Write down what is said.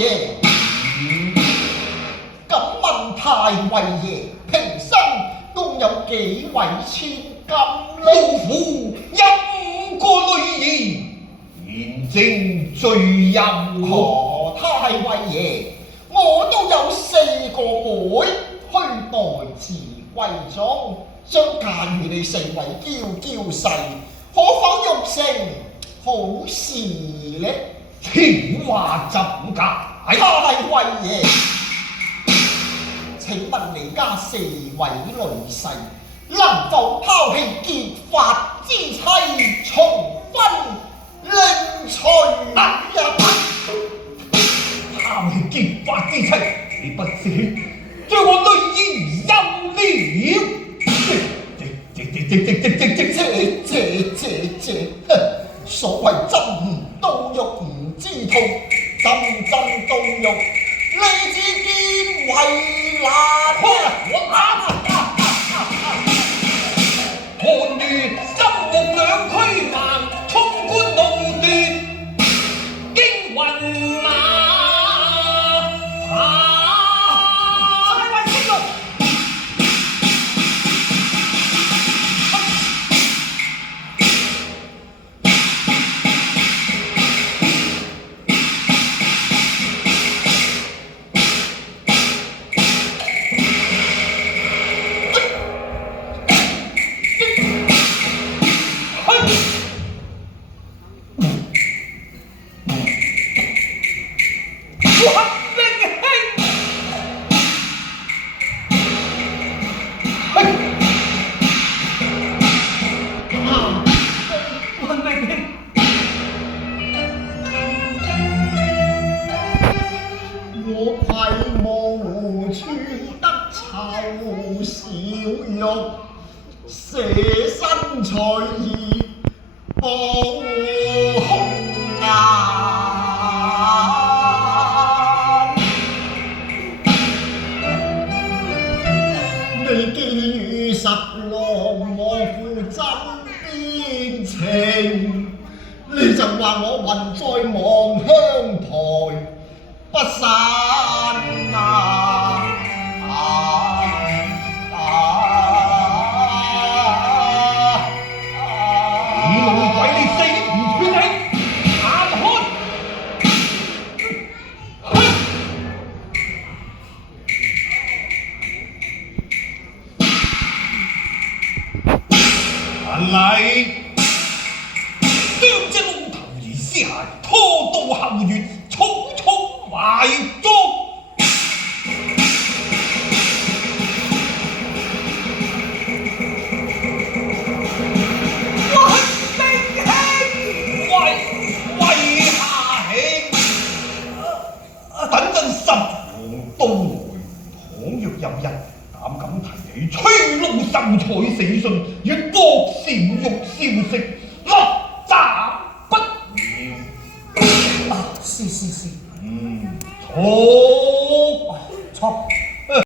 爺，敢問太尉爺，平生共有幾位千金呢？老夫有5個女兒，現正最幼。太尉爺，我都有4個妹，虛待字閨中，想嫁與你4位嬌婿，可否育成好事呢？此話怎解？太尉爺，請問你家4位女婿能否拋棄結髮之妻，重婚另娶一拋棄結髮之妻，你不是將我女兒休了？所謂針到肉唔知痛，針到肉，你只見為難。看月心目兩驅盲，衝冠怒奪驚魂啊！太尉息怒。我愧無處得湊小玉，捨身取義報紅顏。你既與十郎我負枕邊情，你就話我魂在望鄉台不散啊！你老鬼，你死唔斷氣，眼看！嚟，將隻老頭兒屍骸拖到後院，草草埋葬。等陣十王到來，倘若有人膽敢提起吹簍秀才死訊與郭小玉消息，立斬不妙。是。錯